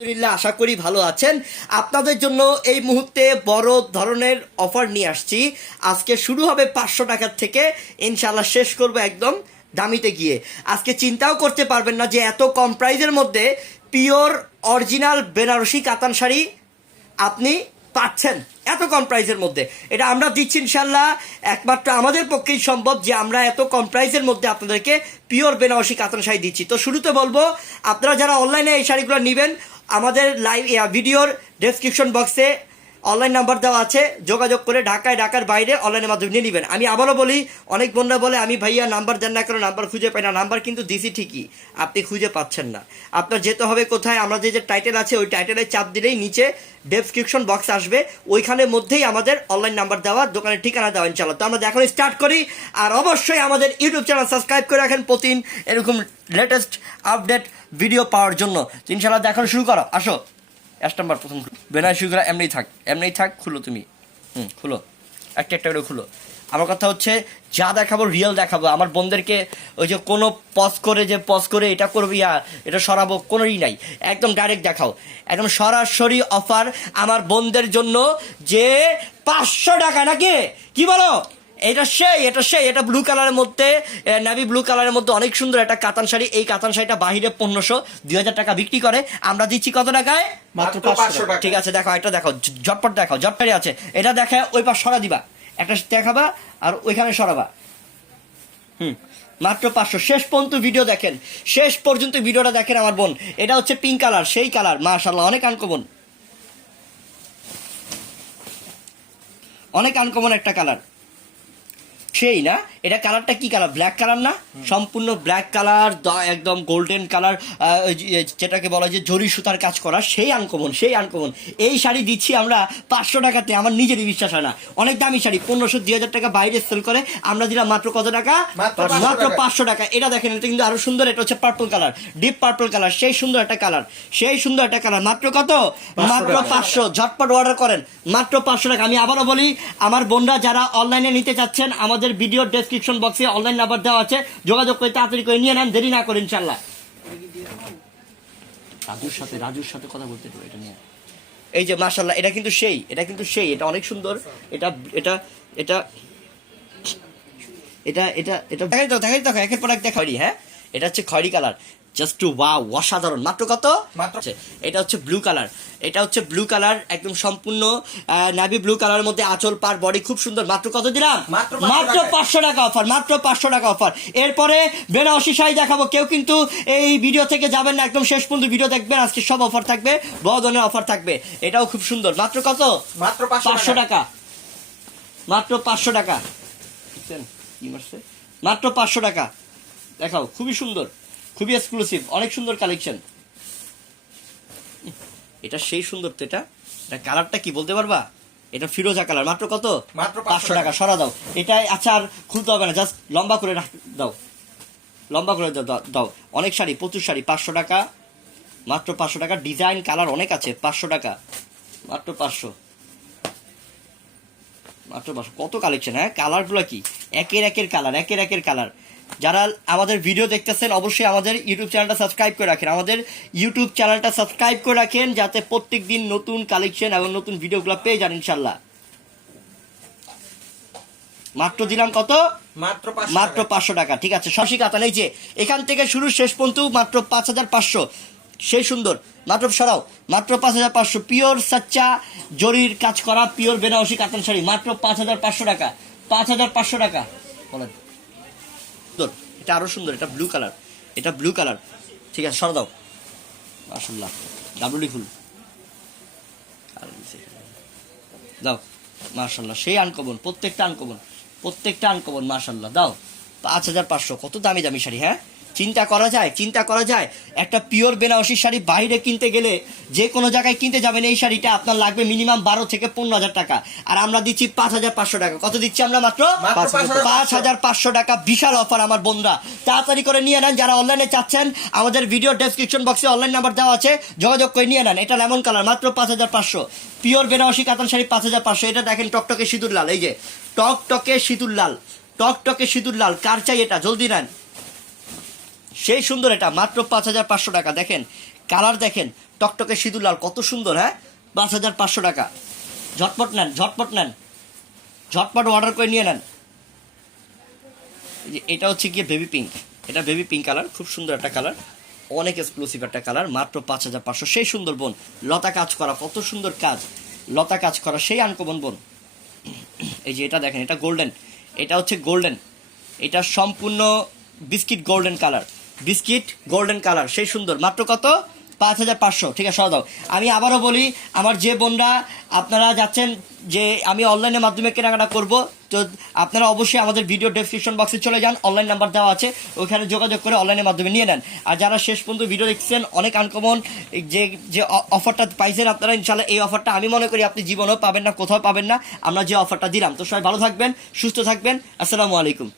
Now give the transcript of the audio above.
আলহামদুলিল্লাহ, আশা করি ভালো আছেন। আপনাদের জন্য এই মুহূর্তে বড় ধরনের অফার নিয়ে আসছি। আজকে শুরু হবে 500 টাকার থেকে, ইনশাল্লাহ শেষ করব একদম দামিতে গিয়ে। আজকে চিন্তাও করতে পারবেন না যে এত কম প্রাইজের মধ্যে পিওর অরিজিনাল বেনারসি কাতান শাড়ি আপনি পাচ্ছেন এত কম প্রাইসের মধ্যে। এটা আমরা দিচ্ছি ইনশাল্লাহ, একমাত্র আমাদের পক্ষেই সম্ভব যে আমরা এত কম প্রাইসের মধ্যে আপনাদেরকে পিওর বেনারসি কাতান শাড়ি দিচ্ছি। তো শুরুতে বলবো, আপনারা যারা অনলাইনে এই শাড়িগুলো নেবেন, আমাদের লাইভ ভিডিওর ডেসক্রিপশন বক্সে অনলাইন নাম্বার দেওয়া আছে, যোগাযোগ করে ঢাকার বাইরে অনলাইনের মাধ্যমে নিয়ে নেবেন। আমি আবারও বলি, অনেক বন্ধুরা বলে আমি ভাইয়া নাম্বার দেন না কেন, নাম্বার খুঁজে পাই না। নাম্বার কিন্তু দিছি ঠিকই, আপনি খুঁজে পাচ্ছেন না। আপনার যেতে হবে কোথায়, আমরা যে টাইটেল আছে ওই টাইটেলে চাপ দিলেই নিচে ডেসক্রিপশন বক্স আসবে, ওইখানের মধ্যেই আমাদের অনলাইন নাম্বার দেওয়া, দোকানের ঠিকানা দেওয়া ইনশাল্লাহ। তো আমরা এখন স্টার্ট করি। আর অবশ্যই আমাদের ইউটিউব চ্যানেল সাবস্ক্রাইব করে রাখেন প্রতিদিন এরকম লেটেস্ট আপডেট ভিডিও পাওয়ার জন্য। তো ইনশাল্লাহ দেখানো শুরু করো, আসো। 1 নাম্বার প্রথম বেনারসিগুলো এমনিই থাক, খুলো তুমি, খুলো একটা করে খুলো। আমার কথা হচ্ছে, যা দেখাবো রিয়েল দেখাবো। আমার বোনদেরকে ওই যে কোনো পজ করে এটা করবি আর এটা সরাবো, কোনোই নাই, একদম ডাইরেক্ট দেখাও, একদম সরাসরি অফার আমার বোনদের জন্য যে 500 টাকা, নাকি কি বলো? এটা ব্লু কালারের মধ্যে, নেভি ব্লু কালারের মধ্যে অনেক সুন্দর একটা কাতান শাড়ি। এই কাতান শাড়িটা বাহিরে 1500-2000 টাকা বিক্রি করে, আমরা দিচ্ছি কত টাকায়? মাত্র 500 টাকা। ঠিক আছে, দেখো এটা দেখো, ঝটপট দেখাও, ঝটপটে আছে এটা। দেখে ওই পাশ সরা দিবা, একটা দেখাবা আর ওইখানে সরাবা। মাত্র 500। শেষ পর্যন্ত ভিডিও দেখেন, শেষ পর্যন্ত ভিডিওটা দেখেন আমার বোন। এটা হচ্ছে পিঙ্ক কালার, সেই কালার, মাশাআল্লাহ অনেক আনকমন, অনেক আনকমন একটা কালার। সেই না, এটা কালারটা কি কালার? ব্ল্যাক কালার না, সম্পূর্ণ ব্ল্যাক কালার, একদম গোল্ডেন কালার, যেটাকে বলা যে জরি সুতার কাজ করা, সেই আনকমন। এই শাড়ি দিচ্ছি আমরা 500 টাকাতে, আমার নিজেরই বিশ্বাস হয় না। অনেক দামি শাড়ি, 1500-2000 টাকা বাইরে সেল করে, আমরা দিলাম মাত্র কত টাকা? মাত্র 500 টাকা। এটা দেখেন, এটা কিন্তু আরো সুন্দর। এটা হচ্ছে purple colour, deep purple colour, সেই সুন্দর একটা কালার, মাত্র কত? মাত্র 500। ঝটপট অর্ডার করেন, মাত্র 500 টাকা। আমি আবারও বলি, আমার বোনরা যারা অনলাইনে নিতে চাচ্ছেন, আমাদের ভিডিওর ডেসক্রিপশন বক্সে অনলাইন নাম্বার দেওয়া আছে, যোগাযোগ করে তাড়াতাড়ি করে নিয়ে নেন, দেরি না করে ইনশাল্লাহ। রাজুর সাথে কথা বলতে হবে এটা নিয়ে। এই যে মাশাআল্লাহ, এটা কিন্তু সেই, এটা অনেক সুন্দর। এটা দেখাই দেখো, একের পর এক দেখা। হ্যাঁ, এটা হচ্ছে খয়েরি কালার, জাস্ট ওয়াও, অসাধারণ। মাত্র কত? এটা হচ্ছে ব্লু কালার, একদম সম্পূর্ণ নাভি ব্লু কালারের মধ্যে আঁচল, পার, বডি খুব সুন্দর। মাত্র কত দিলাম? মাত্র 500 টাকা অফার, মাত্র 500 টাকা অফার। এরপরে বেনারসি শাড়ি দেখাবো, কেউ কিন্তু এই ভিডিও থেকে যাবেন না, একদম শেষ পর্যন্ত ভিডিও দেখবেন। আজকে সব অফার থাকবে, বড় ধরনের অফার থাকবে। এটাও খুব সুন্দর। মাত্র কত? মাত্র 500 টাকা, মাত্র 500 টাকা। মাত্র 500 টাকা দেখাও, খুবই সুন্দর, খুবই এক্সক্লুসিভ, অনেক সুন্দর কালেকশন। এটা সেই সুন্দর। তো এটা কালারটা কি বলতে পারবা? এটা ফিরোজা কালার। মাত্র কত? মাত্র 500 টাকা। সরা দাও এটা। আচ্ছা, আর খুলতে হবে না, জাস্ট লম্বা করে দাও, দাও। অনেক শাড়ি, প্রচুর শাড়ি। 500 টাকা, মাত্র 500 টাকা। ডিজাইন কালার অনেক আছে। 500 টাকা, মাত্র 500। কত কালেকশন! হ্যাঁ, কালারগুলো কি একের কালার। যারা আমাদের ভিডিও দেখতেছেন, অবশ্যই আমাদের ইউটিউব চ্যানেলটা সাবস্ক্রাইব করে রাখেন, যাতে প্রত্যেক দিন নতুন কালেকশন এবং নতুন ভিডিওগুলো পেয়ে যান ইনশাল্লাহ। মাত্র দিলাম কত? মাত্র 500 টাকা। ঠিক আছে, শশী কাতান, এই যে এখান থেকে শুরু, শেষ পর্যন্ত মাত্র 5500। সেই সুন্দর, মাত্র সরাও, মাত্র 5500। পিওর সাচ্চা জরির কাজ করা পিওর বেনারসি কাতান শাড়ি, মাত্র 5500 টাকা। 5500 টাকা বলেন। এটা আরো সুন্দর, এটা ব্লু কালার, ঠিক আছে, সরা দাও। মাশাআল্লাহ, ডাবলুডি ফুল দাও। মাশাআল্লাহ, সেই আনকমন, প্রত্যেকটা আনকমন। মাশাআল্লাহ, দাও 5500। কত দামি শাড়ি! হ্যাঁ, চিন্তা করা যায় একটা পিওর বেনারসি শাড়ি বাইরে কিনতে গেলে, যে কোনো জায়গায় কিনতে যাবেন, এই শাড়িটা আপনার লাগবে মিনিমাম 12 থেকে 15,000 টাকা, আর আমরা দিচ্ছি 5500 টাকা। কত দিচ্ছি আমরা? মাত্র 5500 টাকা। বিশাল অফার আমার বন্ধুরা, তাড়াতাড়ি করে নিয়ে নেন। যারা অনলাইনে চাচ্ছেন, আমাদের ভিডিও ডেসক্রিপশন বক্সে অনলাইন নাম্বার দেওয়া আছে, যোগাযোগ করে নিয়ে নেন। এটা লেমন কালার, মাত্র 5500। পিওর বেনারসি কাতান শাড়ি 5500। এটা দেখেন, টকটকে সিঁদুর লাল, এই যে টকটকে সিঁদুর লাল, কার চাই এটা? জলদি নেন, সেই সুন্দর। এটা মাত্র 5500 টাকা। দেখেন কালার দেখেন, টকটকে সিঁদুর লাল, কত সুন্দর। হ্যাঁ, 5,500 টাকা। ঝটপট নেন, ঝটপট নেন, ঝটপট অর্ডার করে নিয়ে নেন। এটা হচ্ছে গিয়ে বেবি পিঙ্ক, এটা বেবি পিঙ্ক কালার, খুব সুন্দর একটা কালার, অনেক এক্সক্লুসিভ একটা কালার, মাত্র 5,500। সেই সুন্দর বোন, লতা কাজ করা, কত সুন্দর কাজ, লতা কাজ করা, সেই আনকমন বোন। এই যে এটা দেখেন, এটা গোল্ডেন, এটা হচ্ছে গোল্ডেন, এটা সম্পূর্ণ biscuit golden colour, biscuit golden colour, সেই সুন্দর। মাত্র কত? 5,500। ঠিক আছে, সহ দাও। আমি আবারও বলি, আমার যে বোনরা আপনারা যাচ্ছেন যে আমি অনলাইনের মাধ্যমে কেনাকাটা করব, তো আপনারা অবশ্যই আমাদের ভিডিও ডেসক্রিপশন বক্সে চলে যান, অনলাইন নাম্বার দেওয়া আছে, ওইখানে যোগাযোগ করে অনলাইনের মাধ্যমে নিয়ে নেন। আর যারা শেষ পর্যন্ত ভিডিও দেখছেন, অনেক আনকমন যে যে অফারটা পাইছেন আপনারা, ইনশাল্লাহ এই অফারটা আমি মনে করি আপনি জীবনেও পাবেন না, কোথাও পাবেন না, আমরা যে অফারটা দিলাম। তো সবাই ভালো থাকবেন, সুস্থ থাকবেন, আসসালামু আলাইকুম।